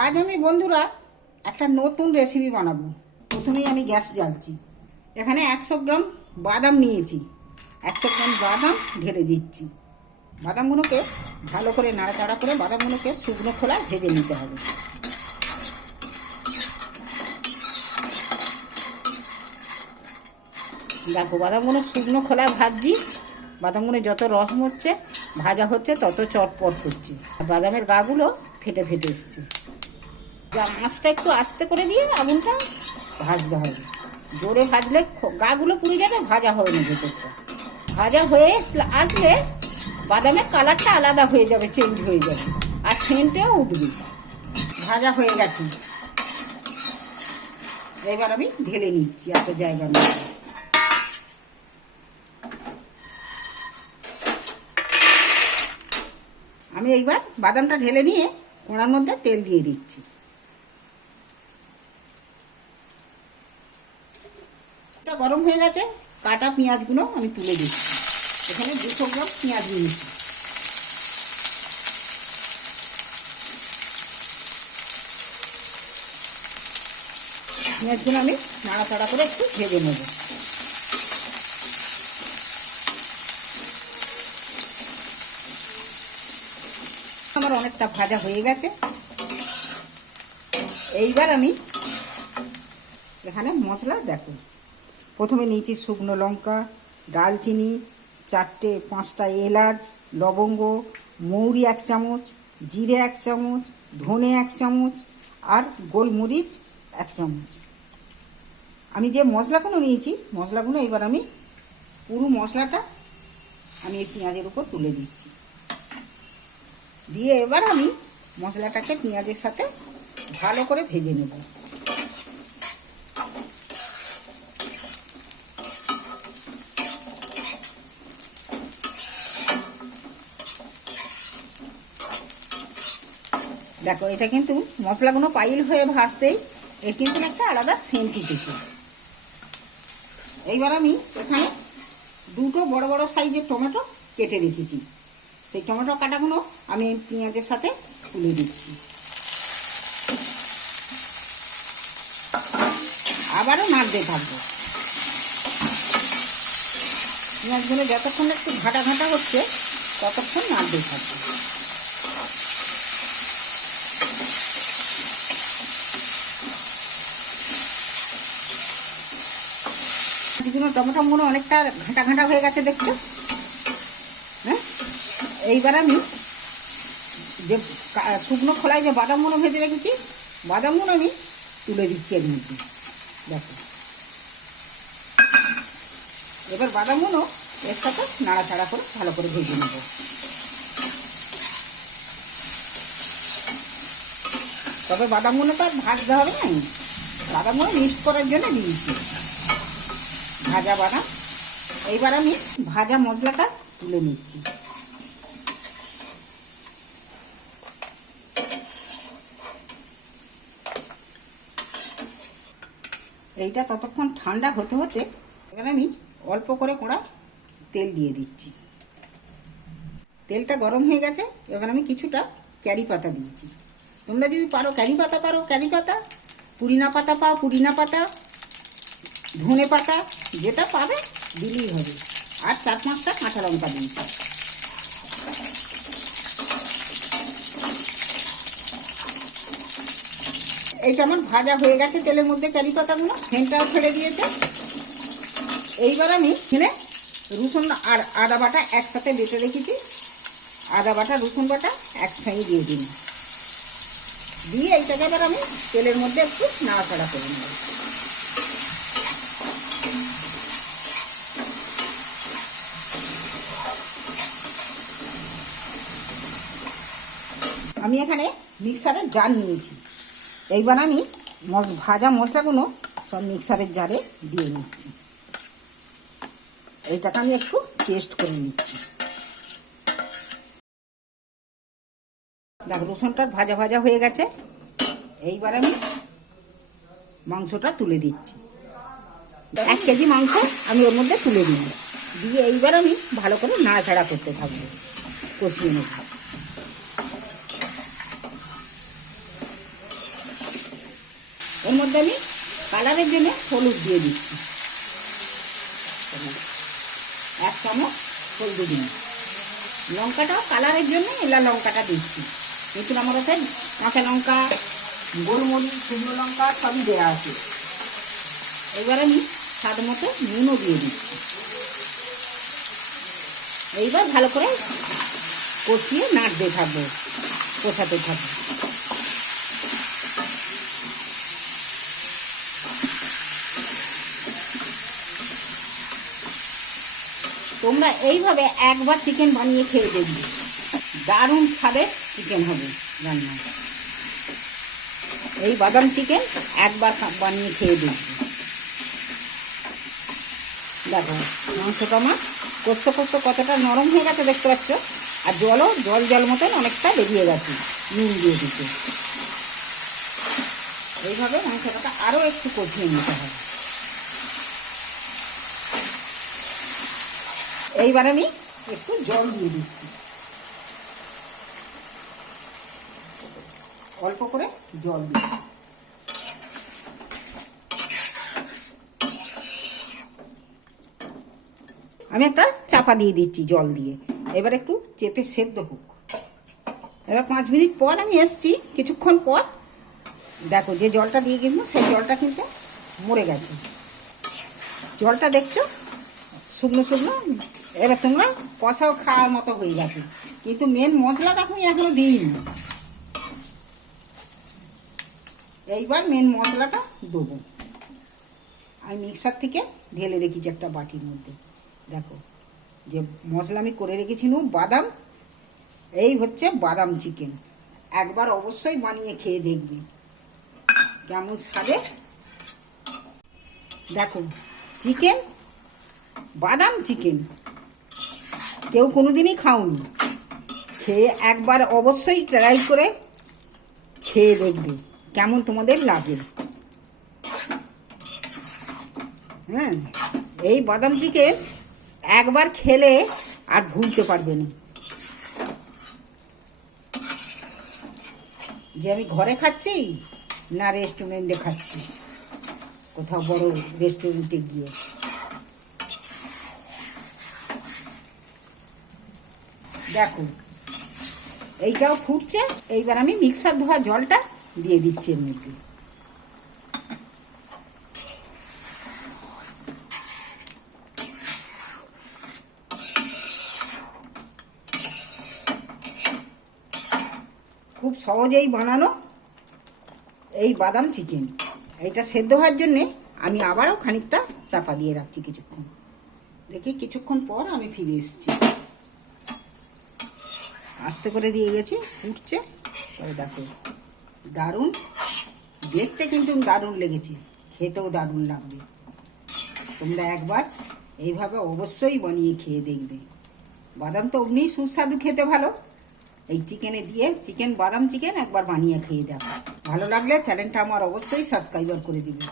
আজ আমি বন্ধুরা একটা নতুন রেসিপি বানাবো। প্রথমেই আমি গ্যাস জ্বালছি। এখানে একশো গ্রাম বাদাম নিয়েছি। একশো গ্রাম বাদাম ঢেলে দিচ্ছি। বাদামগুলোকে ভালো করে নাড়াচাড়া করে বাদামগুলোকে শুকনো খোলায় ভেজে নিতে হবে। দেখো, বাদামগুলো শুকনো খোলায় ভাজছি। বাদামগুলো যত রস মরছে, ভাজা হচ্ছে, তত চটপট করছে আর বাদামের গাগুলো ফেটে ফেটে এসছে। মাছটা একটু আস্তে করে দিয়ে আগুনটা ভাজতে হবে। জোরে ভাজলে গাগুলো পুড়ে যাবে, ভাজা হবে না ভেতরটা। ভাজা হয়ে আসলে- বাদামের কালারটা আলাদা হয়ে যাবে চেঞ্জ হয়ে যাবে। আর সেন্টেও উঠবে। ভাজা হয়ে গেছে। এবার আমি ঢেলে নিচ্ছি একটা জায়গার মধ্যে আমি এইবার বাদামটা ঢেলে নিয়ে কোড়ার মধ্যে তেল দিয়ে দিচ্ছি। এটা গরম হয়ে গেছে, কাটা পেঁয়াজগুলো আমি তুলে দিচ্ছি। এখানে দুশো গ্রাম পেঁয়াজ নিয়েছি। পেঁয়াজগুলো আমি নাড়াচাড়া করে একটু ভেজে নেব। আমার অনেকটা ভাজা হয়ে গেছে। এইবার আমি এখানে মশলা দেখো। প্রথমে নিয়েছি শুকনো লঙ্কা, ডালচিনি, চারটে, পাঁচটা এলাচ, লবঙ্গ, মৌরি এক চামচ, জিরে এক চামচ, ধনে এক চামচ আর গোলমরিচ এক চামচ। আমি যে মশলাগুলো নিয়েছি, মশলাগুলো এবার আমি পুরো মশলাটা আমি এই পেঁয়াজের উপর তুলে দিচ্ছি। দিয়ে এবার আমি মশলাটাকে পেঁয়াজের সাথে ভালো করে ভেজে নেব। দেখো, এটা কিন্তু মশলাগুলো পাইল হয়ে ভাজতেই এর কিন্তু একটা আলাদা সেন্ট উঠেছে এইবার আমি এখানে দুটো বড় বড় সাইজের টমেটো কেটে রেখেছি। সেই টমেটো কাটাগুলো আমি পেঁয়াজের সাথে তুলে দিচ্ছি। আবারও নাড়তে থাকব। পেঁয়াজগুলো যতক্ষণ একটু ঘাটা ঘাটা হচ্ছে, ততক্ষণ নাড়তে থাকব। যেগুলো টমেটোগুলো অনেকটা ঘাঁটা ঘাঁটা হয়ে গেছে দেখছ হ্যাঁ? এইবার আমি যে শুকনো খোলায় যে বাদামগুলো ভেজে রেখেছি বাদামগুলো আমি তুলে দিচ্ছি এর মধ্যে। দেখো। এবার বাদামগুলো এর সাথে নাড়াচাড়া করে ভালো করে ভেজে নেব। তবে বাদামগুলো তো আর ভাজতে হবে না। বাদামগুলো মিক্স করার জন্য দিয়েছি। ভাজা বাদাম এইবার আমি ভাজা মশলাটা তুলে নিচ্ছি। এইটা ততক্ষণ ঠান্ডা হতে হতে এখানে আমি অল্প করে কোড়া তেল দিয়ে দিচ্ছি। তেলটা গরম হয়ে গেছে, এবার আমি কিছুটা ক্যারি পাতা দিয়েছি। তোমরা যদি পারো ক্যারি পাতা, পারো ক্যারি পাতা, পুদিনা পাতা পাও পুদিনা পাতা, ধনে পাতা যেটা পাবে দিলেই হবে। আর চার পাঁচটা কাঁচা লঙ্কা দিন। এইটা আমার ভাজা হয়ে গেছে তেলের মধ্যে কারি পাতাগুলো, ফেনটাও ছেড়ে দিয়েছে। এইবার আমি এখানে রসুন আর আদা বাটা একসাথে বেটে রেখেছি। আদা বাটা, রসুন বাটা একসঙ্গে দিয়ে দিন। দিয়ে এইটাকে এবার আমি তেলের মধ্যে একটু নাড়াচাড়া করে নেব। আমি এখানে মিক্সারের জার নিয়েছি। এইবার আমি ভাজা মশলাগুলো সব মিক্সারের জারে দিয়ে নিচ্ছি। এইটাকে আমি একটু পেস্ট করে নিচ্ছি। দেখ, রসুনটা ভাজা ভাজা হয়ে গেছে। এইবার আমি মাংসটা তুলে দিচ্ছি। এক কেজি মাংস আমি ওর মধ্যে তুলে দিই দিয়ে এইবার আমি ভালো করে নাড়াচাড়া করতে থাকব। কষিয়ে নেব এর মধ্যে আমি কালারের জন্য হলুদ দিয়ে দিচ্ছি। এক চামচ হলুদ দিন লঙ্কাটা কালারের জন্য এলা লঙ্কাটা দিচ্ছি। কিন্তু আমার কাছে কাঁচা লঙ্কা, গোলমরিচ, শুকনো লঙ্কা সবই দেওয়া আছে। এবার আমি স্বাদ মতো নুনও দিয়ে দিচ্ছি। এইবার ভালো করে কষিয়ে নাড়তে থাকব, কষাতে থাকব। তোমরা এইভাবে একবার চিকেন বানিয়ে খেয়ে দেখবে। দারুণ স্বাদের চিকেন হবে রান্না। এই বাদাম চিকেন একবার বানিয়ে খেয়ে দেখবে। দেখো, মাংসটা আমার কষ্ট কষ্ট কতটা নরম হয়ে গেছে দেখতে পাচ্ছ? আর জলও, জল জল মতন অনেকটা বেরিয়ে গেছে নুন দিয়ে দিতে। এইভাবে মাংসটাকে আরও একটু কষিয়ে নিতে হবে। এইবার আমি একটু জল দিয়ে দিচ্ছি। অল্প করে জল দিই আমি একটা চাপা দিয়ে দিচ্ছি জল দিয়ে। এবার একটু চেপে সেদ্ধ হোক। এবার পাঁচ মিনিট পর আমি এসছি কিছুক্ষণ পর। দেখো যে জলটা দিয়ে গেছিলাম সেই জলটা কিন্তু মরে গেছে। জলটা দেখছ? শুকনো শুকনো? এবার তোমরা কষাও খাওয়ার মতো হয়ে গেছে। কিন্তু মেন মশলা দেখো আমি এখনও দিইনি। এইবার মেন মশলাটা দেবো। আমি মিক্সার থেকে ঢেলে রেখেছি একটা বাটির মধ্যে। দেখো, যে মশলা আমি করে রেখেছি নু, বাদাম, এই হচ্ছে বাদাম চিকেন একবার অবশ্যই বানিয়ে খেয়ে দেখবি। কেমন স্বাদে? দেখো চিকেন বাদাম চিকেন কেউ কোনোদিনই খাওনি। খেয়ে একবার অবশ্যই ট্রাই করে খেয়ে দেখবে, কেমন তোমাদের লাগে। হ্যাঁ এই বাদামটিকে একবার খেলে আর ভুলতে পারবে না। যে আমি ঘরে খাচ্ছি না রেস্টুরেন্টে খাচ্ছি, কোথাও বড় রেস্টুরেন্টে গিয়ে। দেখো এইটাও ফুটছে, এইবার আমি মিক্সার ধোয়া জলটা দিয়ে দিচ্ছি মধ্যে খুব সহজেই বানানো এই বাদাম চিকেন। এইটা সেদ্ধ হওয়ার জন্যে আমি আবারও খানিকটা চাপা দিয়ে রাখছি কিছুক্ষণ। দেখি কিছুক্ষণ পর আমি ফিরে এসেছি। আস্তে করে দিয়ে গেছি উঠছে পরে দেখো, দারুণ। দেখতে কিন্তু দারুণ লেগেছে, খেতেও দারুণ লাগবে। তোমরা একবার এইভাবে অবশ্যই বানিয়ে খেয়ে দেখবে। বাদাম তো অমনি সুস্বাদু, খেতে ভালো। এই চিকেনে দিয়ে চিকেন, বাদাম চিকেন একবার বানিয়ে খেয়ে দেখো। ভালো লাগলে চ্যানেলটা আমার অবশ্যই সাবস্ক্রাইবার করে দিবে।